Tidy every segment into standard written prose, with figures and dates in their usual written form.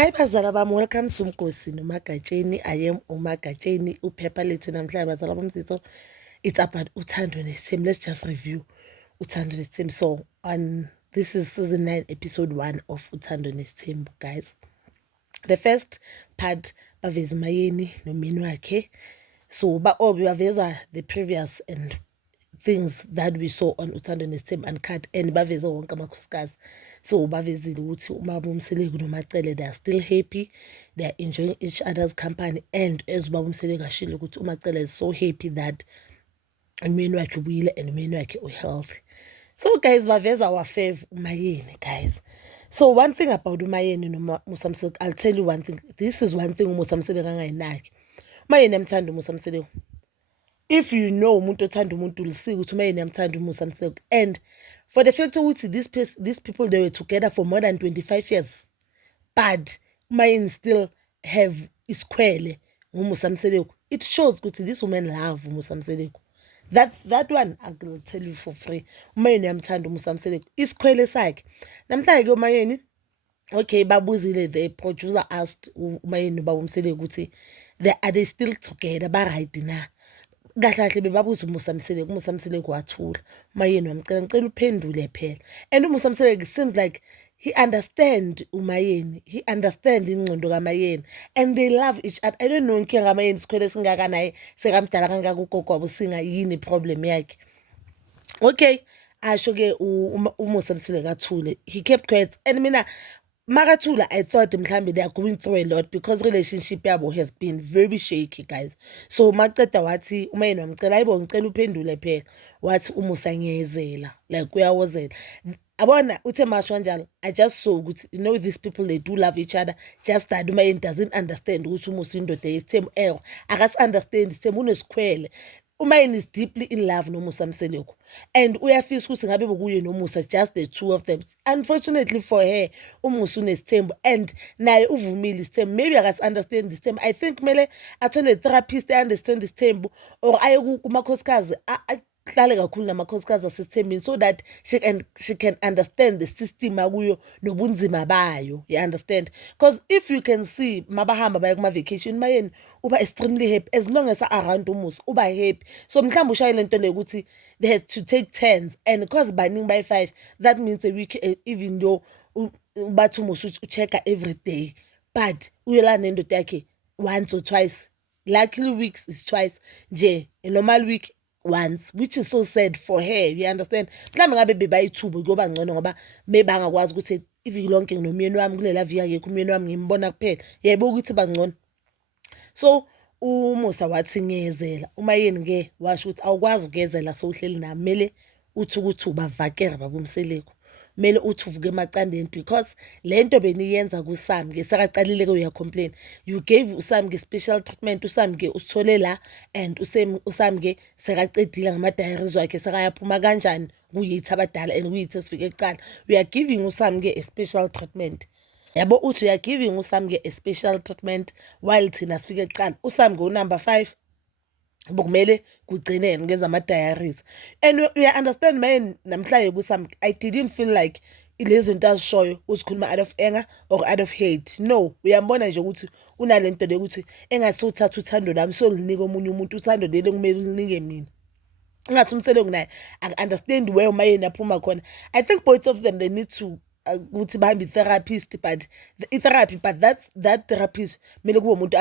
Hi bazala bami, welcome to Mgosi noMagatsheni. I am uMagatsheni. Uphepha lethu namhlanje bazala bomsitho. It's about Uthando Nesithembu. Let's just review Uthando Nesithembu. So this is season 9, episode 1 of Uthando Nesithembu, guys. The first part baveza uMayeni nomyeni wakhe. So baveza the previous and things that we saw on Uthando Nesithembu Uncut, and baveza wonke amakhosikazi. So bavezile ukuthi uMama uMseleko noMacele, they are still happy, they are enjoying each other's company, and as uBaba uMseleko ashilo ukuthi uMacele is so happy that umyeni wakhe ubuyile and umyeni wakhe uhealthy. So guys, baveza our fave uMayeni, guys. So one thing about uMayeni noMusa Mseleko, I'll tell you one thing. This is one thing uMusa Mseleko angayinaki. uMayeni amthanda uMusa Mseleko. If you know umuntu othanda umuntu ulisika ukuthi uMayeni amthanda uMusa Mseleko, and for the fact ukuthi these people, they were together for more than 25 years, but uMayeni still have isikhwele ngoMusa Mseleko, it shows ukuthi this woman love uMusa Mseleko. That one I will tell you for free. uMayeni amthanda uMusa Mseleko, isikhwele sakhe. Namhlanje ke uMayeni, okay, babuzile, the producer asked uMayeni uBaba uMseleko ukuthi are they still together, ba right na? Kahle kahle bebabuza uMusa Mseleko wathula. uMayeni wamcela ngicela uphendule phela. And uMusa Mseleko seems like he understand uMayeni, he understand ingcondo kaMayeni, and they love each other. I don't know inkinga kaMayeni isikhwele singaka naye sekamdala kangaka ugogo wabo singa yini problem yakhe. Okay, asho ke uMusa Mseleko athule, he kept quiet. And mina Makathula, I thought mhlambe they are going through a lot because relationship yabo has been very shaky, guys. So maqeda wathi uMayeni wamcela, hayibo ngicela uphendule phela. Wathi uMusa ngiyezela, like uyawozela. Abona uthe masho kanjalo, I just saw ukuthi, you know, these people, they do love each other, just that uMayeni doesn't understand ukuthi uMusa indoda yesithembu. Akasi understand isithembu, unesikhwele. uMayeni is deeply in love noMusa Mseleko, and uyafisa ukuthi ngabe bokuye noMusa, just the two of them. Unfortunately for her, uMusa unesithembu, and naye uvumile isithembu. Maybe akasi understand isithembu. I think kumele athole a therapist understand isithembu, or aye kumakhosikazi hlale kakhulu namakhosikazi asesithembini, so that she can understand the system akuyo nobunzima bayo, you understand? Because if you can see mabahamba baya kuma-vacation, uMayeni uba extremely happy as long as around uMusa, uba happy. So mhlawumbe ushayele into leyo ukuthi they have to take turns, and because baningi by 5, that means a week, even though bathi uMusa ucheck every day, but uyela nendoda yakhe once or twice. Luckily weeks is twice nje, a normal week once, which is so sad for her, you understand? Mhlawumbe ngabe bebayithubo kuyoba ngcono ngoba maybe angakwazi ukuthi iviki lonke nomyeni wami kulela viki akekho umyeni wami ngimbona kuphela, yebo ukuthi bangcono. So uMusa wathi ngiyezela. uMayeni ke washo ukuthi awukwazi ukuyezela sowuhleli nami, kumele uthi ukuthi ubavakela Baba uMseleko, kumele uthi uvuke emacandeni, because lento beniyenza kuSami ke sekaqalile ke uyacomplain. You gave uSami ke special treatment, uSami ke usithole la, and uSami ke sekaqedile ngama-diaries wakhe, sekayaphuma kanjani kuyithi abadala and kuyithi esifike ekuqala. We are giving uSami ke a special treatment, yabo uthi we are giving uSami ke a special treatment, while thina sifike ekuqala uSami ke unumber 5 bokumele kugcinene ngenza ama-diaries. And we understand man, namhlanje kuSami, I didn't feel like lezi zinto azishoyo uzikhuluma out of anger or out of hate. No, uyambona nje ukuthi unalento le ukuthi engasuthatha uthando lami solunika omunye umuntu, uthando leli kumele ulinike mina. Ngathi uMseleko naye understand where uMayeni aphuma khona. I think both of them, they need to ukuthi bahambe i-therapist, but i-therapy, but that therapist kumele kube umuntu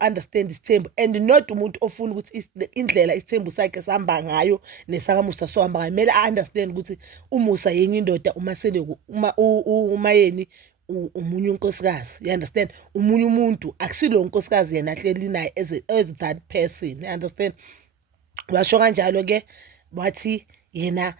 understand isithembu, and not umuntu ofuna ukuthi indlela isithembu sakhe sihamba ngayo nesakaMusa sohamba ngayo. Kumele understand ukuthi uMusa yenye indoda, uMaseleko uMayeni umunye unkosikazi, you understand? Umunye umuntu, akusilo unkosikazi yena ahleli naye as that person, you understand? Washo kanjalo ke wathi yena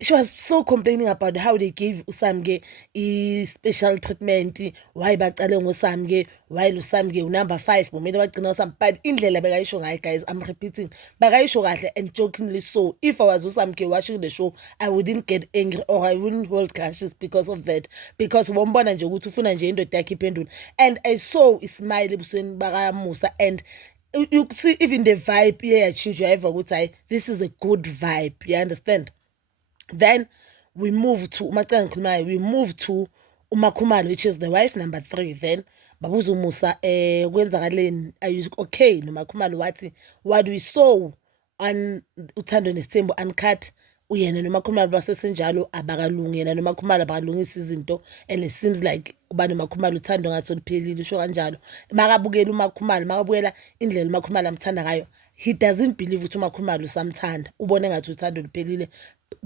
she was so complaining about how they gave uSami ke special treatment, why baqale ngoSami ke, while uSami ke unumber 5 bomele bagcina uSami. But indlela bekayisho ngayo, guys, I'm repeating, bakayisho kahle and jokingly. So if I was uSami ke watching the show, I wouldn't get angry or I wouldn't hold grudges because of that, because wombona nje ukuthi ufuna nje indoda yakhe iphendule. And I saw ismile ebusweni bakaMusa, and you see even the vibe change ever ukuthi this is a good vibe, you understand? Then we move to uMakhumalo, which is the wife number 3. Then babuza uMusa kwenzakaleni, are you okay? NoMakhumalo wathi what we saw on uThando Nesithembu uncut, uyena noMakhumalo basesenjalo abakalungi, yena noMakhumalo abakalungisa izinto, and it seems like uba noMakhumalo uthando ngathi luphelile, usho kanjalo. Makabukela uMakhumalo, makabukela indlela uMakhumalo amthanda ngayo, he doesn't believe ukuthi uMakhumalo usamthanda, ubone ngathi uthando luphelile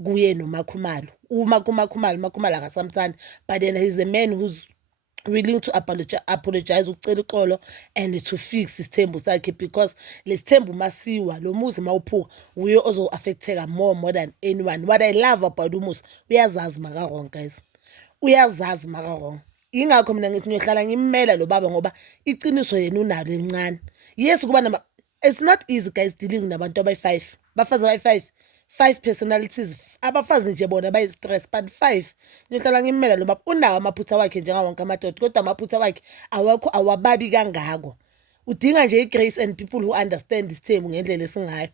kuye noMakhumalo. Uma uMakhumalo akasamthandi, but then he's a man who's willing to apologize, ucela uxolo, and to fix isithembu sakhe, because lesithembu masiwa lo muzi mawuphuka uye ozo-affecteka more than anyone. What I love about uMusa, uyazazi maka-wrong guys, uyazazi maka-wrong. Ingakho mina ngithi ngiyohlala ngimmela lo baba, ngoba iciniso yena unalo elincane. Yes, kuba it's not easy guys dealing nabantu abayi-5, bafazi abayi-5 personalities, abafazi nje bona bayi-stress, but 5 ngiyohlala ngimmela lo baba. Unawo amaphutha wakhe njengawo wonke amadoda, kodwa amaphutha wakhe awakho awababi kangako. Udinga nje i-grace and people who understand isithembu ngendlela esingayo.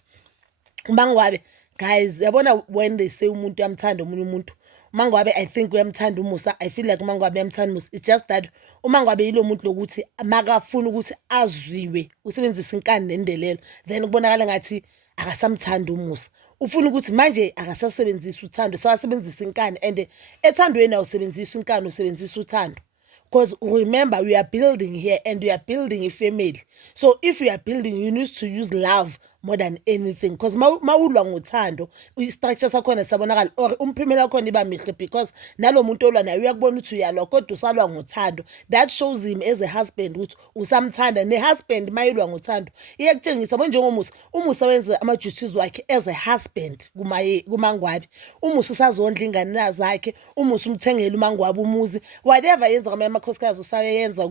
uMangwabe guys, yabona when they say umuntu uyamthanda omunye umuntu, uMangwabe I think uyamthanda uMusa, I feel like uMangwabe uyamthanda uMusa. It's just that uMangwabe yilo muntu lokuthi makafuna ukuthi azwiwe usebenzisa inkani nendelelo, then kubonakala ngathi akasamthanda uMusa. Ufuna ukuthi manje akasasebenzisa uthando, sakasebenzisa inkani, and ethandweni awusebenzisa inkani, usebenzisa uthando. Because remember, we are building here and we are building a family. So if we are building, you need to use love more than anything. Because mawulwa ngothando, i-structure sakhona sabonakala, or umphumela wakhona iba mihle, because nalo muntu olwa naye uyakubona ukuthi uyalwa kodwa usalwa ngothando. That shows him as a husband ukuthi usamthanda. Ne-husband mayilwa ngothando iyakutshengisa. Bo njengoMusa, uMusa wenza ama-duties wakhe as a husband kuMangwabe. uMusa usazondla ingane zakhe, uMusa umthengela uMangwabe umuzi, whatever yenza kwamanye amakhosikazi usayenza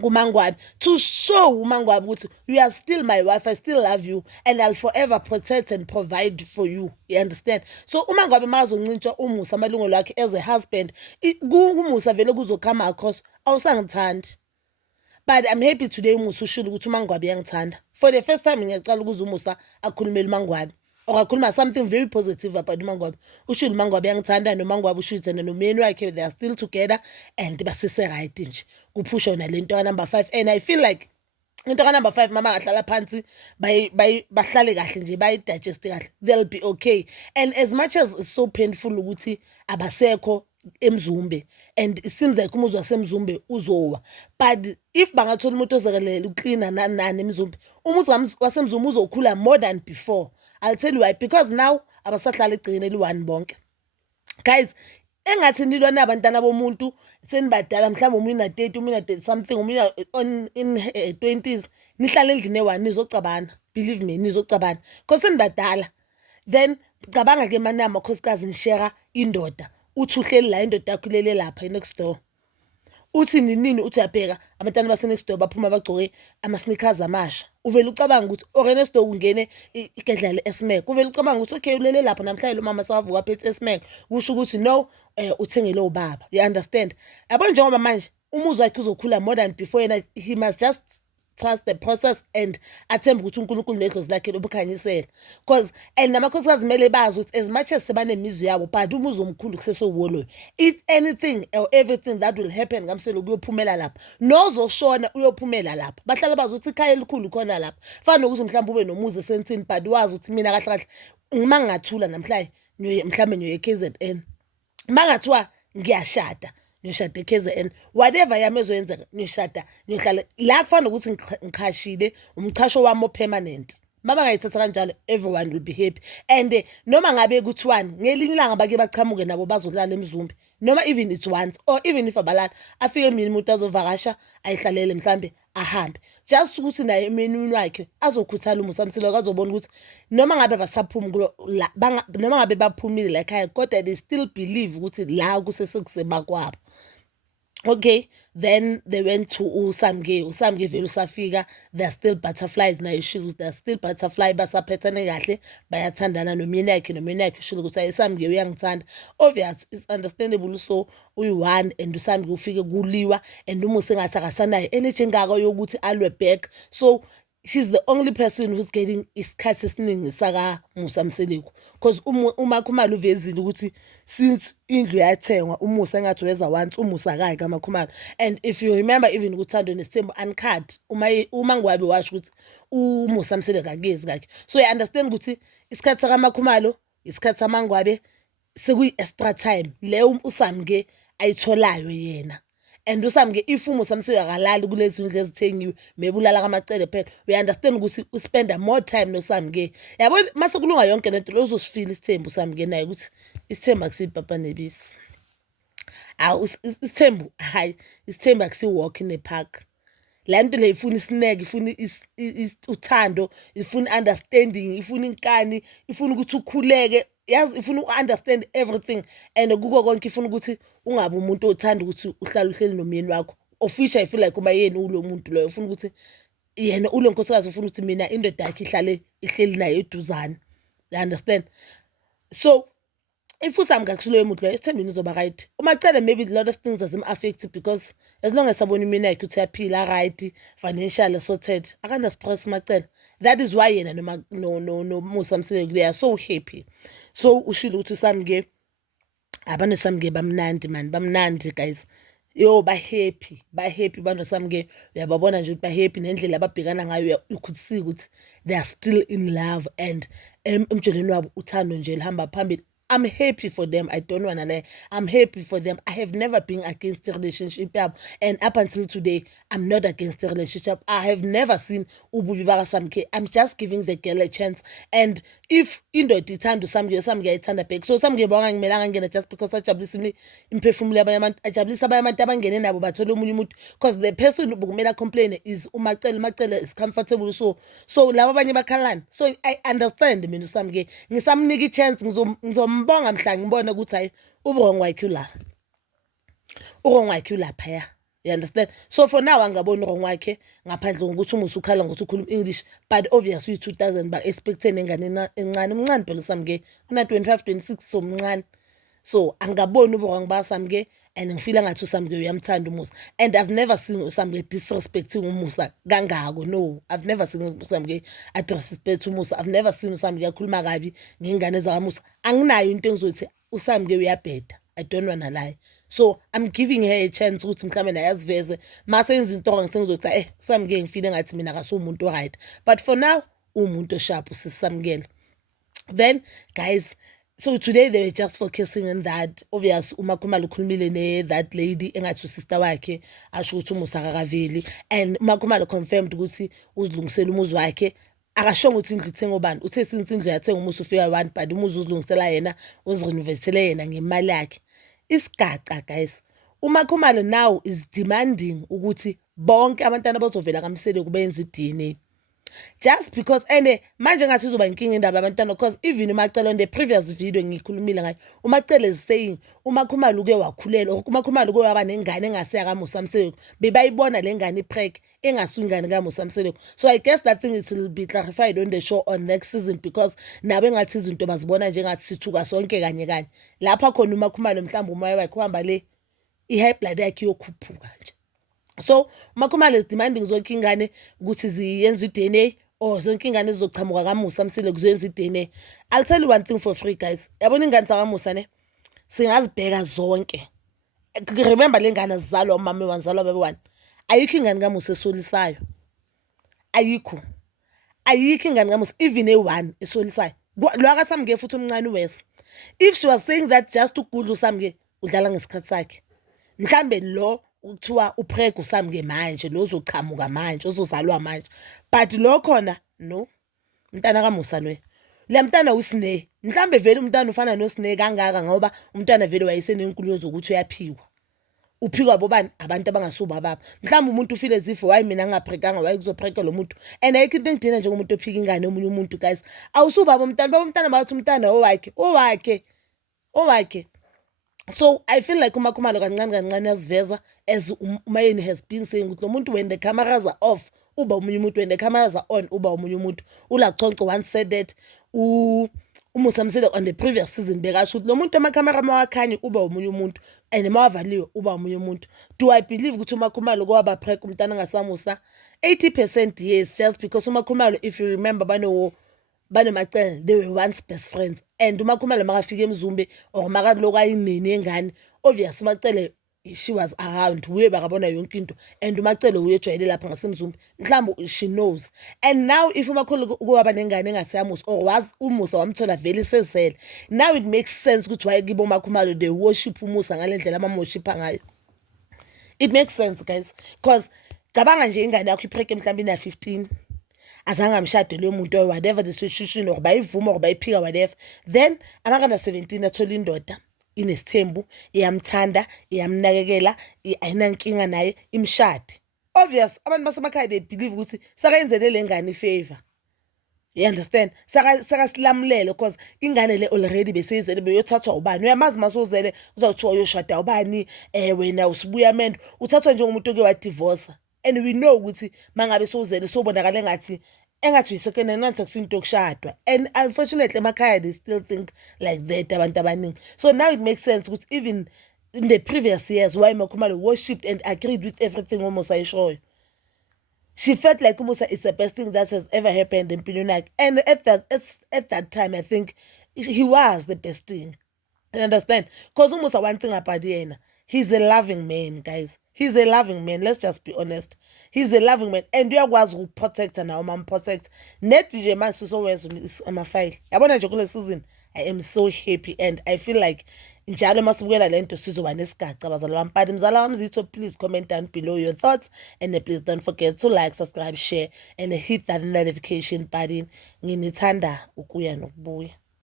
kuMangwabe, to show uMangwabe ukuthi you are still my wife, I still love you, and I'll forever protect and provide for you. You understand? So uMangwabe mazoncintshwa uMusa amalungelo lakhe as a husband, uMusa vele kuzokhama across awusangithandi. But I'm happy today uMusa ushilo ukuthi uMangwabe uyangithanda. For the first time ngiyacala ukuzwa uMusa akhulumela uMangwabe, or akhuluma something very positive about uMangwabe. Ushilo uMangwabe uyangithanda, noMangwabe ushithana nomyeni wakhe, they are still together and basise right nje. Kuphusha yona lento ka-number 5, and I feel like into ka-number 5 mama ngahlala phansi bahlale kahle nje, bayi-digeste kahle, they'll be okay. And as much as it's so painful ukuthi abasekho eMzumbe, and it seems like umuzi waseMzumbe uzowa, but if bangathola umuntu ozekelela uklina nani eMzumbe, umuzi waseMzumbe uzokhula more than before. I'll tell you why, because now abasahlala egcine eli-1 bonke guys. Engathi nilwa nabantwana bomuntu senibadala, mhlawumbe umunye na 30, umunye na 30 something, umunye in 20s, nihlala endlini e-1 nizocabana, believe me, nizocabana because senibadala. Then cabanga ke manje amakhosikazi nishare indoda, uthi uhleli la indoda yakho ilele lapha next door, uthi nini uthi uyabheka abantwana base next door baphuma bagcoke ama-sneakers amasha, uvele ucabanga ukuthi or next door kungene igedla le-Esmek, uvele ucabanga ukuthi okay ulele lapha namhlanje lo mama sawavuka phethe Esmek, kusho ukuthi no uthengele ubaba. You understand? Yabona njengoba manje umuzi wakhe uzokhula more than before, yena he must just trust the process and athembe ukuthi uNkulunkulu nedlozi lakhe lobukhanyisela, because and namakhosikazi kumele bazi ukuthi as much as sebanemizi yabo, but umuzi omkhulu kusesewoloyo, anything or everything that will happen ngamselo kuyophumela lapha, nozoshona uyophumela lapha. Bahlala bazi ukuthi ikhaya elikhulu khona lapha. Fana nokuthi mhlawumbe ube nomuzi esentini, but wazi ukuthi mina kahle kahle uma ngingathula namhlanje mhlawumbe ngiyoye KZN, mangathiwa ngiyashada ngiyoshada eKZN, whatever yami ezoyenzeka ngiyoshada ngiyohlala la, kufana ukuthi ngichashile umchasho wami permanent. Mama ngayithatha kanjalo, everyone will be happy. And noma ngabe kuthiwani ngelinye ilanga bake bachamuke nabo bazodlala eMzumbe, noma even it's once, or even if abalala afike mina umuntu azovakasha ayihlalele mhlambe ahambe, just ukuthi naye emenini wakhe azokhuthala uMusa Msilo, azobona ukuthi noma ngabe basaphuma noma ngabe baphumile la ekhaya, kodwa they still believe ukuthi la kusesekuseba kwabo. Okay, then they went to uSamge vele usafika, they're still butterflies nayo ishilo, they're still butterfly, basaphethane kahle, bayathandana nomyeni yakhe ushilo ukuthi ayiSamge uyangithanda. Obvious, it's understandable, so uyi-1 and uSamge ufike kuliwa and uMusa engathi akasanayo energy engako yokuthi alwe back. So she's the only person who's getting isikhathi esiningi saka Musa Mseleku, because uMakhumalo uvezile ukuthi since indlu yathengwa uMusa engathi weza once uMusa akayi kaMakhumalo. And if you remember even kuThando Nesithembu uncut uma Ngwabi washo ukuthi uMusa Mseleku akezi kakhe, so I understand ukuthi isikhathi saka Makhumalo isikhathi samangwabe sekuyi extra time leyo uSamke ayitholayo yena. And uSamke if uMusa Mseleku akalali kulezi ndlu ezithengiwe maybe ulala kaMacele phela, we understand ukuthi uspenda more time noSamke. Yabo mase kulunga yonke lento lozosifila isithembu uSamke naye ukuthi isithembu akusipapa nebisi. Isithembu hayi, isithembu akusiwalk in the park. Lento le ifuna isineke, ifuna uthando, ifuna understanding, ifuna inkani, ifuna ukuthi ukhuleke, yazi ifuna uunderstand everything. And kuko konke ifuna ukuthi ungabe umuntu othanda ukuthi uhlala uhleli nomyeni wakho ofisha I feel like uma yena ulo muntu loyo ufuna ukuthi yena ulo nkosikazi ufuna ukuthi mina indoda yakhe ihleli naye eduzane. You understand? So if uSamke akusuloyo muntu loyo isithembini uzoba right. uMacele maybe a lot of things doesn't affect because as long as sabona imina yakhe uthi yaphila right, financial sorted, akana stress uMacele. That is why yena no Musa Mseleku they are so happy. So ushilo ukuthi uSamke abantu Samke bamnandi man, bamnandi guys. Yo ba happy bantu Samke, uyababona nje ukuthi ba happy nendlela ababhekana ngayo, you could see ukuthi they are still in love. And emjoleni wabo uthando nje lihamba phambili. I'm happy for them. I don't want to lie. I'm happy for them. I have never been against the relationship. And up until today, I'm not against the relationship. I have never seen ububi baka Samke. I'm just giving the girl a chance. And if indoda ithanda uSamke, uSamke ayithanda back. So Samke bangangimelanga ngena just because ajabulisa imphefumulo yabanye abantu, ajabulisa abanye abantu abangene nabo bathola omunye umuntu, because the person ubukumela complain is uMacele is comfortable. So laba abanye bakhalana. So I understand mina uSamke. Ngisamnika ichance, ngizombonga mhla ngibona ukuthi hayi uburongo wakhe la. Urongo wakhe lapha ya. You understand? So for now angabona urongo wakhe ngaphandle ngokuthi uMusa ukhala ngokuthi ukhuluma English, but obviously 2000 ba expecting engane encane, umncane phela uSamke una 25 26, so mncane. So angabona uburongo baSamke, and ngifila ngathi uSamke uyamthanda uMusa. And I've never seen uSamke disrespecting uMusa kangako. No, I've never seen uSamke disrespect uMusa. I've never seen uSamke akhuluma kabi ngengane zakaMusa. Anginayo into engizothi uSamke uyabheda. I don't wanna lie. So I'm giving her a chance ukuthi mhlawumbe naye aziveze mase yenza into ngisengizothi uSamke ngifile ngathi mina akasumuntu right. But for now umuntu sharp usisamkele. Then guys, so today they were just focusing on that. Obviously uMakhumalo ukhulumile that lady engathi sister wakhe asho ukuthi uMusa akakaveli, and uMakhumalo confirmed ukuthi uzilungisela umuzi wakhe. Akashongo ukuthi indlu ithenga ubani, uthe since indlu yathenga uMusa ufika 1, but umuzi uzilungisela yena, uzirenovatele yena ngemali yakhe. Isigaca guys, uMakhumalo now is demanding ukuthi bonke abantwana bazovela kaMseleku benze iDNA. Just because manje ngathi uzoba inkinga indaba yabantwana, because even uMacele on the previous video ngikhulumile ngayo, uMacele is saying uMakhumalo uke wakhulela, uMakhumalo uke waba nengane engaseya kaMusa Mseleku, bebayibona lengane ipreg engasungane kaMusa Mseleku. So I guess that thing will be clarified on the show on next season, because nabe ngathi izinto bazibona njengathi sithuka sonke kanye kanye. Lapha khona uMakhumalo mhlawumbe umoya wakhe uhamba le i-high blood yakhe yokhuphuka nje. So uMakhumalo is demanding zonke ingane ukuthi ziyenze iDNA, or zonke ingane zizochamuka kaMusa Mseleku ziyenze iDNA. I'll tell you one thing for free guys, yabona ingane zakaMusa ne singazibheka zonke. Remember lengane zizalwa umama wanzalwa bebe 1. Ayikho ingane kaMusa esolisayo. Ayikho ingane kaMusa even e1 esolisayo. Lo akaSamke futhi umncane uWes. If she was saying that just to gudla uSamke, udlala ngesikhathi sakhe. Mhlambe lo uthiwa upreg uSamke manje, lo uzochamuka manje, uzozalwa manje. But lo khona no. Umntana kaMusa lo. Le mntana uSine. Mhlambe vele umntana ufana noSine kangaka ngoba umntana vele wayesenenkulumo zokuthi uyaphiwa. Uphikwa bobani? Abantu abangasuba baba. Mhlawumbe umuntu ufile zifo wayi mina ngapreganga wayi kuzoprega lo muntu. And ayikho into engidina njengomuntu ophika ingane omunye umuntu guys. Awusuba bomntana, baba umntana bathi umntana owakhe. So I feel like uMakhumalo kancane kancane uyaziveza as uMayeni has been saying ukuthi lo muntu when the cameras are off uba omunye umuntu, when the cameras are on uba omunye umuntu. ULachonco once said that, uMusa Msile on the previous season bekasho ukuthi lo muntu amakhamera mawakhanyi uba omunye umuntu and mawavaliwe uba omunye umuntu. Do I believe ukuthi uMakhumalo kwaba prank umntana ngasamusa? 80% yes, just because uMakhumalo, if you remember, banemacele, they were once best friends, and uMakhumalo makafika eMzumbe or makaloku ayinini yengane, obvious uMacele she was around, uye bakabona yonke into, and uMacele uye ejwayele lapha ngasemzumbe, mhlawumbe she knows. And now if uMakhulu kwaba nengane engaseyamusa or was umusa wamthola vele sezele, now it makes sense ukuthi why kibo uMakhumalo they worship umusa ngale ndlela abamoshipha ngayo. It makes sense, guys, because cabanga nje ingane yakho ipreke mhlawumbe ina 15, azange amshade leyo muntu or whatever the situation, or bayivuma or bayiphika whatever, then amakana 17 athola indoda inesithembu, iyamthanda, iyamnakekela, ayinankinga naye, imshade. Obvious abantu basemakhaya they believe ukuthi sakayenzele lengane ifavor. You understand? Saka silamulele because ingane le already beseyizele beyothathwa ubani. Uyamazi masozele uzawuthiwa uyoshada ubani, wena usibuya amendo, uthathwa njengomuntu oke wadivorce. And we know ukuthi mangabe sozele sobonakala engathi second nathi akusinto yokushadwa. And unfortunately emakhaya they still think like that abantu abaningi. So now it makes sense ukuthi even in the previous years why Makhumalo worshipped and agreed with everything Umusa ayishoyo. She felt like Umusa is the best thing that has ever happened in Pinunak. And at that time I think he was the best thing. You understand? Because Umusa, one thing about Yena, he's a loving man, guys. He's a loving man. Let's just be honest. He's a loving man. And you was who protect and our mom protect. Net DJ man so always on my file. I want to joke season. I am so happy and I feel like njalo masibukela lento sizoba nesigaca abazali bami. But mzala wami Zitho, please comment down below your thoughts and please don't forget to like, subscribe, share and hit that notification button. Nginithanda ukuya nokubuya.